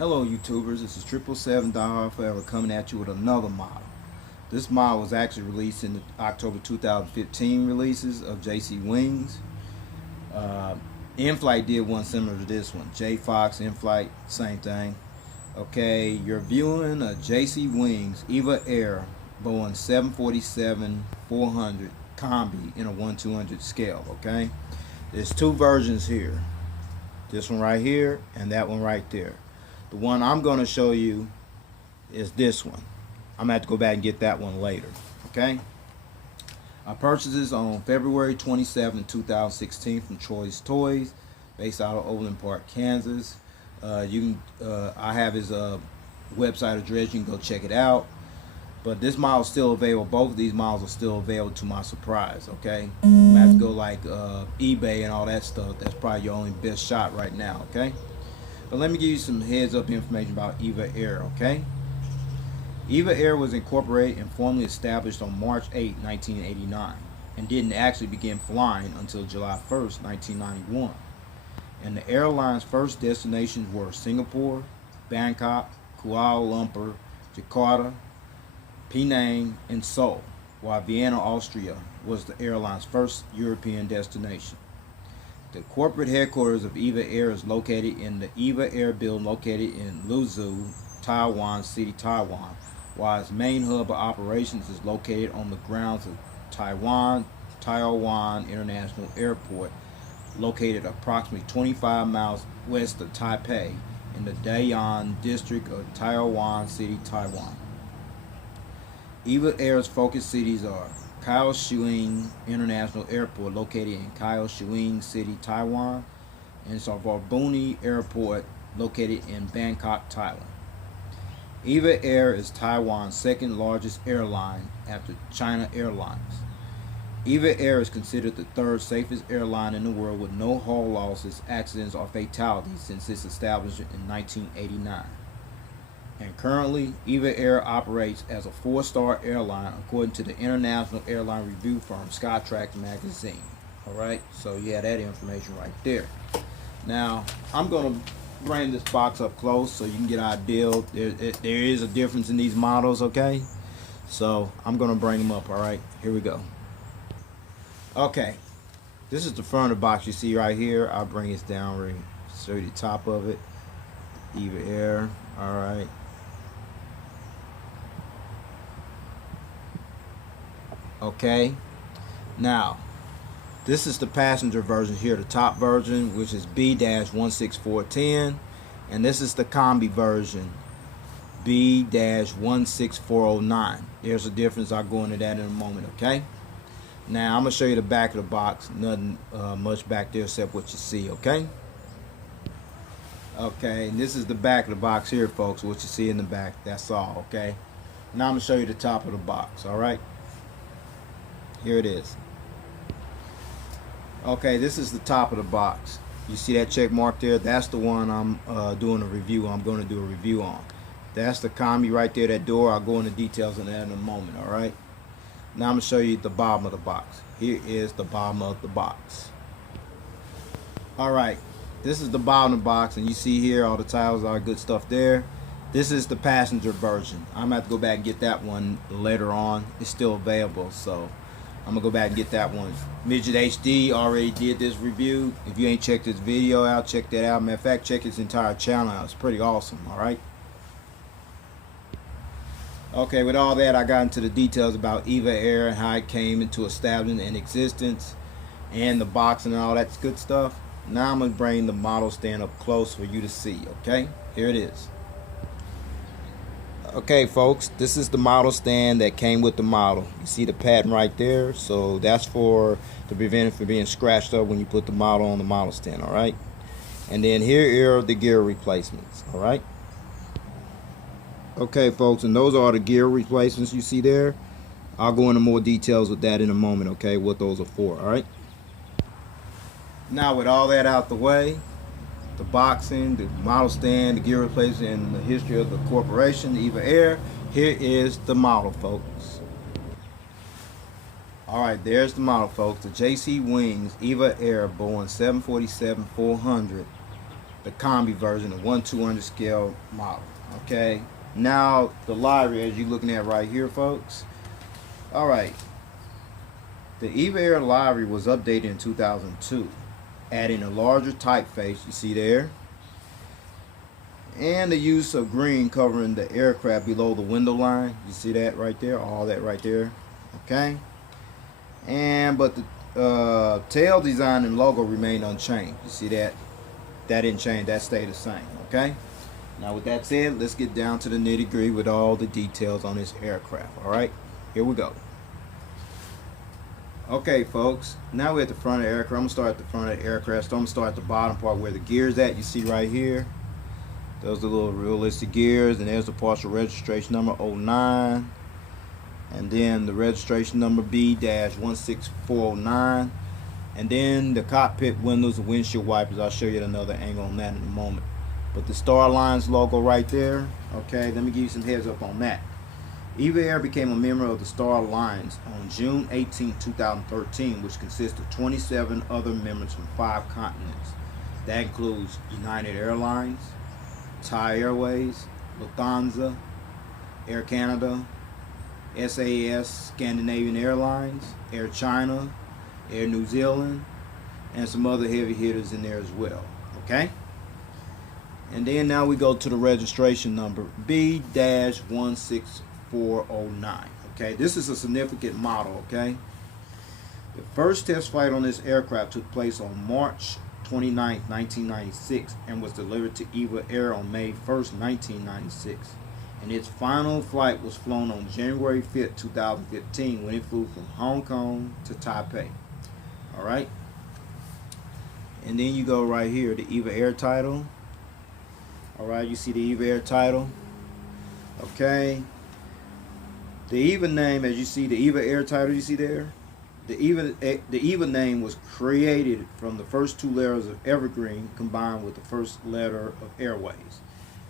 Hello YouTubers, this is 747-400 coming at you with another model. This model was actually released in the October 2015 releases of JC Wings. In-Flight did one similar to this one. J-Fox, In-Flight, same thing. Okay, you're viewing a JC Wings EVA Air Boeing 747-400 Combi in a 1/200 scale, okay? There's two versions here. This one right here and that one right there. The one I'm going to show you is this one. I'm going to have to go back and get that one later. Okay? I purchased this on February 27, 2016 from Troy's Toys, based out of Overland Park, Kansas. I have his website address. You can go check it out. But this model is still available. Both of these models are still available to my surprise. Okay? I'm going to have to go like eBay and all that stuff. That's probably your only best shot right now. Okay? But let me give you some heads up information about EVA Air, okay? EVA Air was incorporated and formally established on March 8, 1989 and didn't actually begin flying until July 1st, 1991. And the airline's first destinations were Singapore, Bangkok, Kuala Lumpur, Jakarta, Penang, and Seoul, while Vienna, Austria was the airline's first European destination. The corporate headquarters of EVA Air is located in the EVA Air building located in Luzhu, Taiwan City, Taiwan, while its main hub of operations is located on the grounds of Taiwan International Airport, located approximately 25 miles west of Taipei in the Dalian district of Taiwan City, Taiwan. EVA Air's focus cities are Kaohsiung International Airport, located in Kaohsiung City, Taiwan, and Suvarnabhumi Airport, located in Bangkok, Thailand. EVA Air is Taiwan's second largest airline after China Airlines. EVA Air is considered the third safest airline in the world with no hull losses, accidents, or fatalities since its establishment in 1989. And currently, EVA Air operates as a 4-star airline according to the international airline review firm Skytrax magazine. Alright, so yeah, that information right there. Now, I'm going to bring this box up close so you can get an idea. There is a difference in these models, okay? So, I'm going to bring them up, alright? Here we go. Okay, this is the front of the box you see right here. I'll bring this down right, show you the top of it. EVA Air, alright. Okay, now this is the passenger version here, the top version, which is B-16410, and this is the combi version, B-16409. There's a difference. I'll go into that in a moment. Okay, now I'm gonna show you the back of the box. Nothing much back there except what you see. Okay, and this is the back of the box here, folks. What you see in the back, that's all. Okay, now I'm gonna show you the top of the box. All right, here it is. Okay, this is the top of the box. You see that check mark there? That's the one I'm doing a review. I'm going to do a review on. That's the combi right there, that door. I'll go into details on that in a moment. All right. Now I'm going to show you the bottom of the box. Here is the bottom of the box. All right. This is the bottom of the box, and you see here all the tiles, all the good stuff there. This is the passenger version. I'm going to have to go back and get that one later on. It's still available, so I'm gonna go back and get that one. Midget HD already did this review. If you ain't checked this video out, check that out. Matter of fact, check his entire channel out. It's pretty awesome. Alright. Okay, with all that, I got into the details about EVA Air and how it came into establishment and existence, and the box and all that good stuff. Now I'm gonna bring the model stand up close for you to see. Okay, here it is. Okay folks, this is the model stand that came with the model. You see the pattern right there, so that's to prevent it from being scratched up when you put the model on the model stand. Alright, and then here are the gear replacements. Alright, okay folks, and those are the gear replacements you see there. I'll go into more details with that in a moment, okay, what those are for. Alright, now with all that out the way, the boxing, the model stand, the gear replacement, and the history of the corporation, the EVA Air, here is the model, folks. Alright, there's the model, folks. The JC Wings EVA Air Boeing 747-400 the Combi version, the 1/200 scale model. Okay, now the livery, as you're looking at right here, folks. All right, the EVA Air livery was updated in 2002, adding a larger typeface, you see there, and the use of green covering the aircraft below the window line. You see that right there, all that right there. Okay, but the tail design and logo remained unchanged. You see that? That didn't change. That stayed the same. Okay. Now with that said, let's get down to the nitty-gritty with all the details on this aircraft. All right, here we go. Okay, folks. Now we're at the front of the aircraft. I'm gonna start at the front of the aircraft. So I'm gonna start at the bottom part where the gears at. You see right here. Those are the little realistic gears, and there's the partial registration number 09, and then the registration number B-16409, and then the cockpit windows and windshield wipers. I'll show you another angle on that in a moment. But the Star Alliance logo right there. Okay, let me give you some heads up on that. EVA Air became a member of the Star Alliance on June 18, 2013, which consists of 27 other members from 5 continents. That includes United Airlines, Thai Airways, Lufthansa, Air Canada, SAS, Scandinavian Airlines, Air China, Air New Zealand, and some other heavy hitters in there as well. Okay? And then now we go to the registration number B-16409. Okay? This is a significant model. Okay? The first test flight on this aircraft took place on March 29, 1996, and was delivered to EVA Air on May 1st, 1996. And its final flight was flown on January 5th, 2015, when it flew from Hong Kong to Taipei. All right. And then you go right here, the EVA Air title. All right, you see the EVA Air title. Okay. The EVA name, as you see, the EVA Air title, you see there. The EVA name was created from the first 2 letters of Evergreen combined with the first letter of Airways.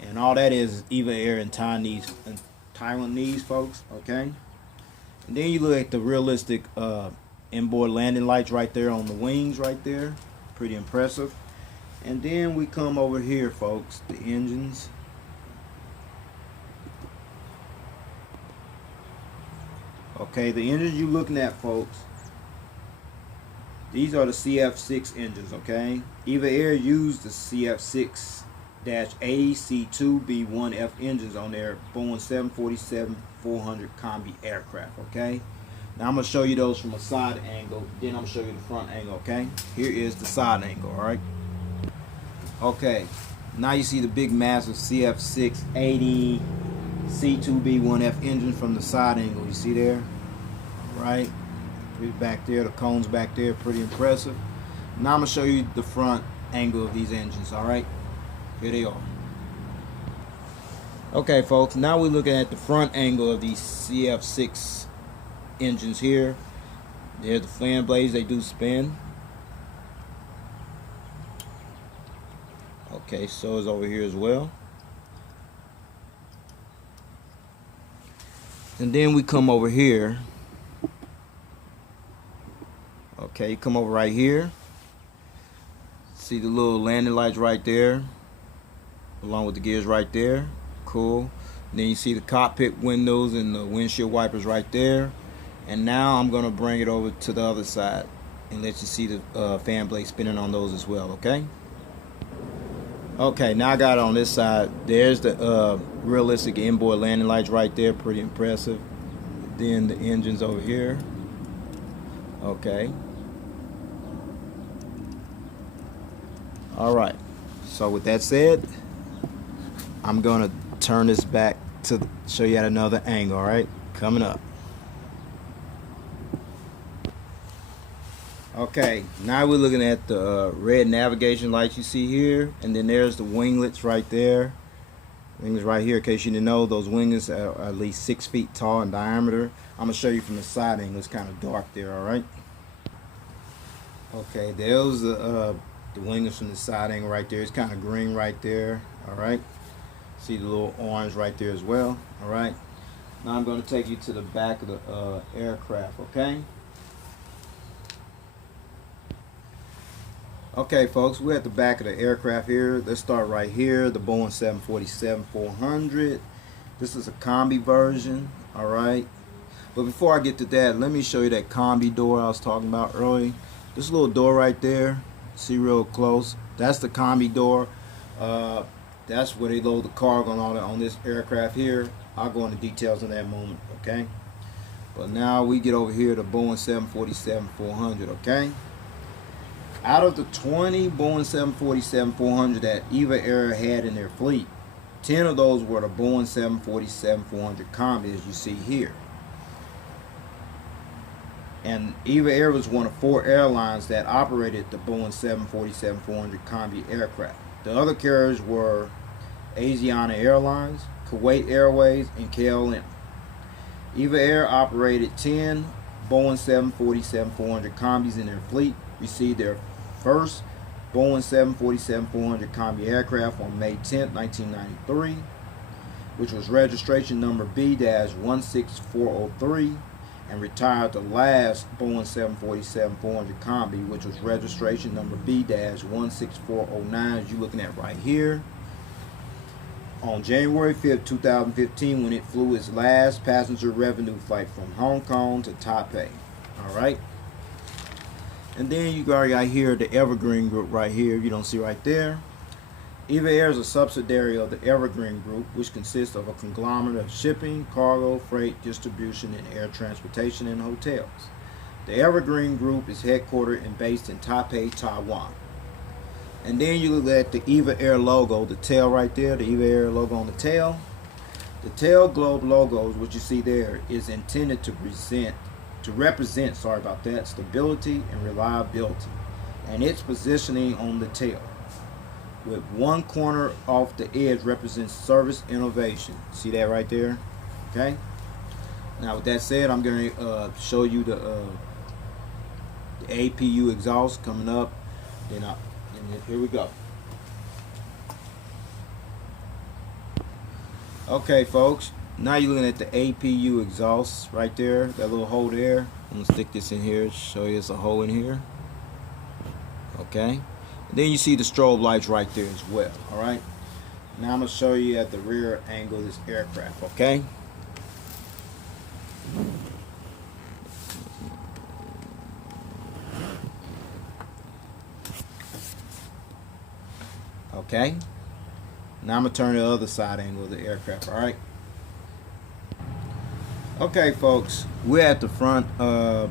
And all that is EVA Air in Taiwanese, folks. Okay. And then you look at the realistic inboard landing lights right there on the wings right there. Pretty impressive. And then we come over here, folks, the engines. Okay, the engines you're looking at, folks, these are the CF6 engines. Okay, EVA Air used the CF6-AC2B1F engines on their Boeing 747-400 Combi aircraft. Okay, now I'm going to show you those from a side angle, then I'm going to show you the front angle. Okay, here is the side angle. Alright, okay, now you see the big massive CF6-80 C2B1F engine from the side angle. You see there? Right, back there, the cones back there, pretty impressive. Now I'm going to show you the front angle of these engines. Alright, here they are. Okay, folks, now we're looking at the front angle of these CF6 engines here. There's the fan blades, they do spin. Okay, so is over here as well. And then we come over here. Okay, you come over right here. See the little landing lights right there, along with the gears right there. Cool. And then you see the cockpit windows and the windshield wipers right there. And now I'm gonna bring it over to the other side and let you see the fan blade spinning on those as well. Okay. Okay, now I got it on this side. There's the realistic inboard landing lights right there, pretty impressive. Then the engines over here. Okay. All right. So with that said, I'm gonna turn this back to show you at another angle. All right, coming up. Okay, now we're looking at the red navigation lights you see here, and then there's the winglets right there. Wings right here. In case you didn't know, those winglets are at least 6 feet tall in diameter. I'm gonna show you from the side angle. It's kind of dark there. All right. Okay, there's the winglets from the side angle right there. It's kind of green right there. All right. See the little orange right there as well. All right. Now I'm going to take you to the back of the aircraft. Okay. Okay folks, we're at the back of the aircraft here. Let's start right here, the Boeing 747-400. This is a combi version, alright. But before I get to that, let me show you that combi door I was talking about earlier. This little door right there, see real close, that's the combi door. That's where they load the cargo and all that on this aircraft here. I'll go into details in that moment, okay? But now we get over here to Boeing 747-400, okay? Out of the 20 Boeing 747-400 that EVA Air had in their fleet, 10 of those were the Boeing 747-400 Combi, as you see here. And EVA Air was one of 4 airlines that operated the Boeing 747-400 Combi aircraft. The other carriers were Asiana Airlines, Kuwait Airways, and KLM. EVA Air operated 10 Boeing 747-400 Combis in their fleet, received their first Boeing 747-400 Combi aircraft on May 10, 1993, which was registration number B-16403, and retired the last Boeing 747-400 Combi, which was registration number B-16409, as you're looking at right here, on January 5th, 2015, when it flew its last passenger revenue flight from Hong Kong to Taipei. Alright. And then you got right here the Evergreen Group right here, you don't see right there. EVA Air is a subsidiary of the Evergreen Group, which consists of a conglomerate of shipping, cargo, freight, distribution, and air transportation and hotels. The Evergreen Group is headquartered and based in Taipei, Taiwan. And then you look at the EVA Air logo, the tail right there, the EVA Air logo on the tail. The tail globe logos, what you see there, is intended to represent stability and reliability, and its positioning on the tail, with one corner off the edge represents service innovation. See that right there? Okay. Now with that said, I'm going to show you the Apu exhaust coming up. Then here we go. Okay, folks. Now you're looking at the Apu exhaust right there, that little hole there. I'm gonna stick this in here, show you it's a hole in here. Okay. And then you see the strobe lights right there as well. Alright. Now I'm gonna show you at the rear angle of this aircraft, okay? Okay. Now I'm gonna turn the other side angle of the aircraft, alright? Okay folks, we're at the front part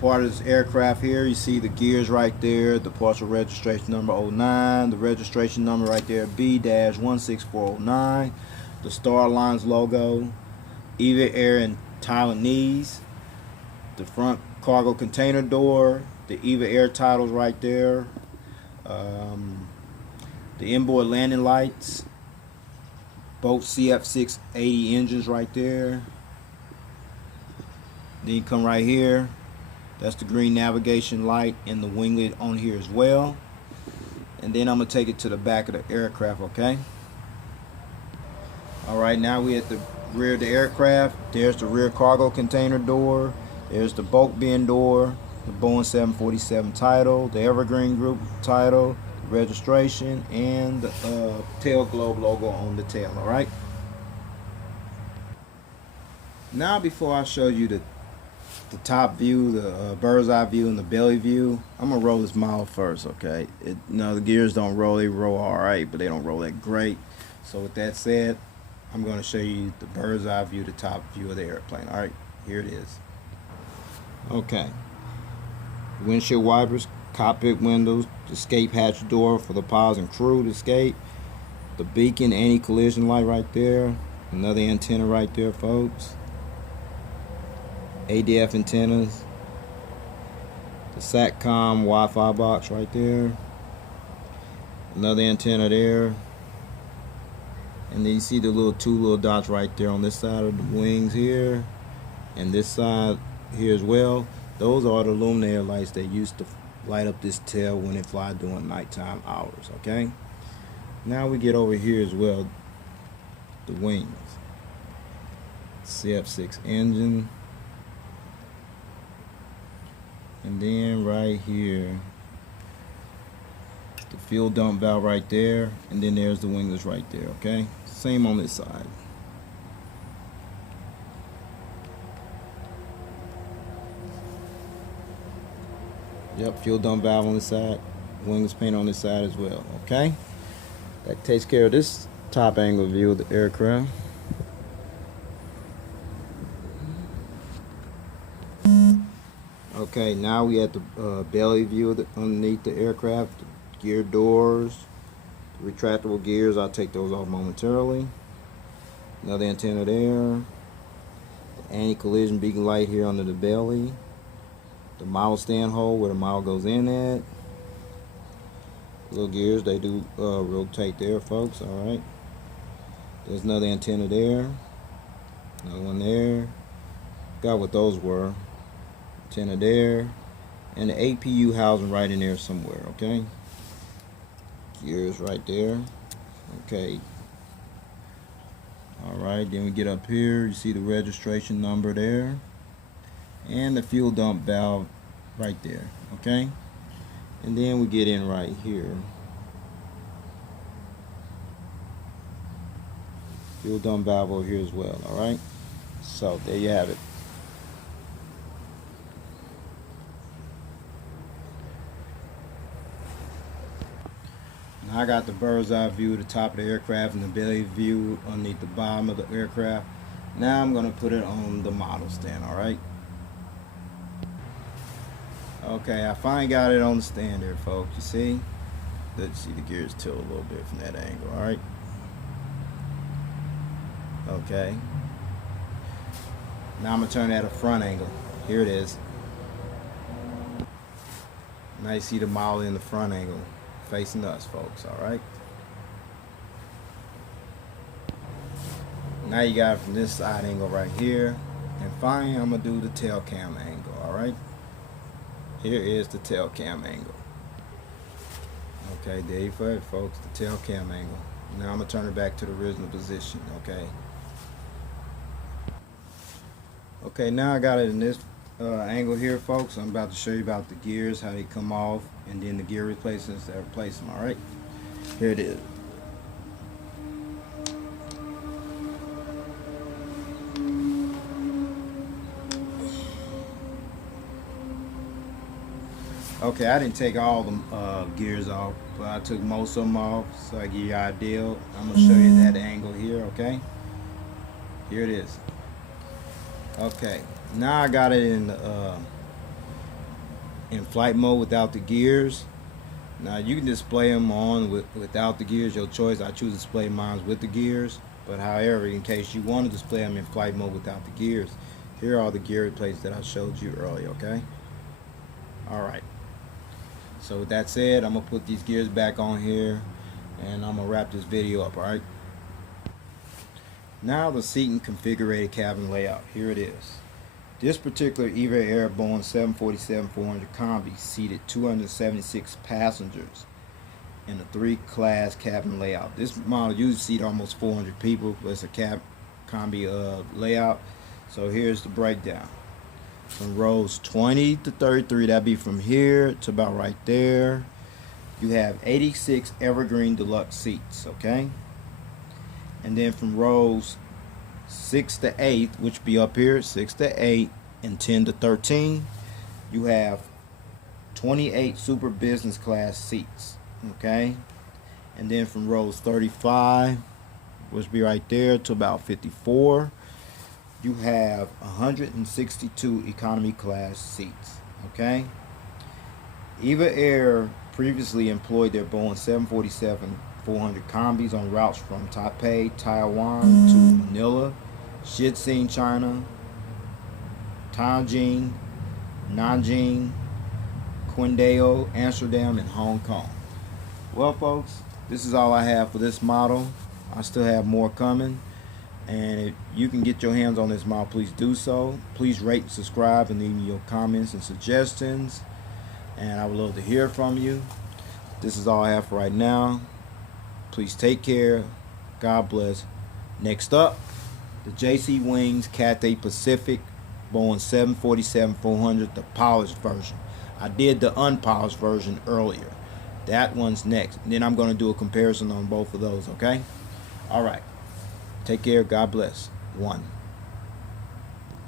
of this aircraft here. You see the gears right there, the partial registration number 09, the registration number right there B-16409, the Star Alliance logo, EVA Air in Taiwanese, the front cargo container door, the EVA Air titles right there, the inboard landing lights, both CF680 engines right there. Then you come right here, that's the green navigation light and the winglet on here as well. And then I'm gonna take it to the back of the aircraft, okay? Alright, now we at the rear of the aircraft. There's the rear cargo container door, there's the bulk bin door, the Boeing 747 title, the Evergreen Group title, registration, and the tail globe logo on the tail. Alright, now before I show you the top view, the bird's eye view and the belly view, I'm gonna roll this model first, okay? The gears don't roll, they roll alright, but they don't roll that great. So with that said, I'm going to show you the bird's eye view, the top view of the airplane. Alright, here it is. Okay, windshield wipers, cockpit windows, the escape hatch door for the pilots and crew to escape, the beacon anti-collision light right there, another antenna right there, folks, ADF antennas, the SATCOM Wi-Fi box right there, another antenna there, and then you see the two little dots right there on this side of the wings here, and this side here as well. Those are the illuminator lights that used to light up this tail when it flies during nighttime hours. Okay, now we get over here as well, the wings, CF6 engine, and then right here The fuel dump valve right there, and then there's the winglets right there, okay? Same on this side. Yep, fuel dump valve on this side, winglets paint on this side as well, okay? That takes care of this top angle view of the aircraft. Okay, now we at the belly view of underneath the aircraft. Gear doors, the retractable gears, I'll take those off momentarily. Another antenna there. The anti-collision beacon light here under the belly. The model stand hole where the model goes in at. Little gears, they do rotate there, folks. Alright. There's another antenna there. Another one there. Got what those were. Antenna there. And the APU housing right in there somewhere, okay? Gears right there. Okay. Alright, then we get up here. You see the registration number there. And the fuel dump valve right there, okay? And then we get in right here. Fuel dump valve over here as well, alright? So there you have it. Now I got the bird's eye view of the top of the aircraft and the belly view underneath the bottom of the aircraft. Now I'm going to put it on the model stand, alright? Okay, I finally got it on the stand there, folks. You see? Let's see the gears tilt a little bit from that angle, alright? Okay. Now I'm going to turn that at a front angle. Here it is. Now you see the model in the front angle facing us, folks, alright? Now you got it from this side angle right here. And finally, I'm going to do the tail cam angle, alright? Here is the tail cam angle. Okay, there you have it, folks, the tail cam angle. Now I'm going to turn it back to the original position, okay? Okay, now I got it in this angle here, folks. I'm about to show you about the gears, how they come off, and then the gear replacements that replace them, alright? Here it is. Okay, I didn't take all the gears off, but I took most of them off, so I give you an idea. I'm going to show you that angle here, okay? Here it is. Okay, now I got it in flight mode without the gears. Now you can display them on without the gears, your choice. I choose to display mine with the gears, but however, in case you want to display them in flight mode without the gears, here are the gear replacements that I showed you earlier, okay? Alright. So with that said, I'm going to put these gears back on here, and I'm going to wrap this video up, alright? Now the seat and configured cabin layout. Here it is. This particular EVA Air Boeing 747-400 Combi seated 276 passengers in a 3-class cabin layout. This model usually seat almost 400 people, but it's a Combi layout. So here's the breakdown. From rows 20 to 33, that'd be from here to about right there. You have 86 Evergreen Deluxe seats, okay? And then from rows 6 to 8, which be up here, 6 to 8 and 10 to 13, you have 28 Super Business Class seats, okay? And then from rows 35, which be right there, to about 54, you have 162 economy class seats, okay? EVA Air previously employed their Boeing 747-400 Combis on routes from Taipei, Taiwan to Manila, Shenzhen, China, Tianjin, Nanjing, Qingdao, Amsterdam, and Hong Kong. Well, folks, this is all I have for this model. I still have more coming. And if you can get your hands on this model, please do so. Please rate and subscribe and leave me your comments and suggestions. And I would love to hear from you. This is all I have for right now. Please take care. God bless. Next up, the JC Wings Cathay Pacific Boeing 747-400, the polished version. I did the unpolished version earlier. That one's next. Then I'm going to do a comparison on both of those, okay? All right. Take care. God bless. 1.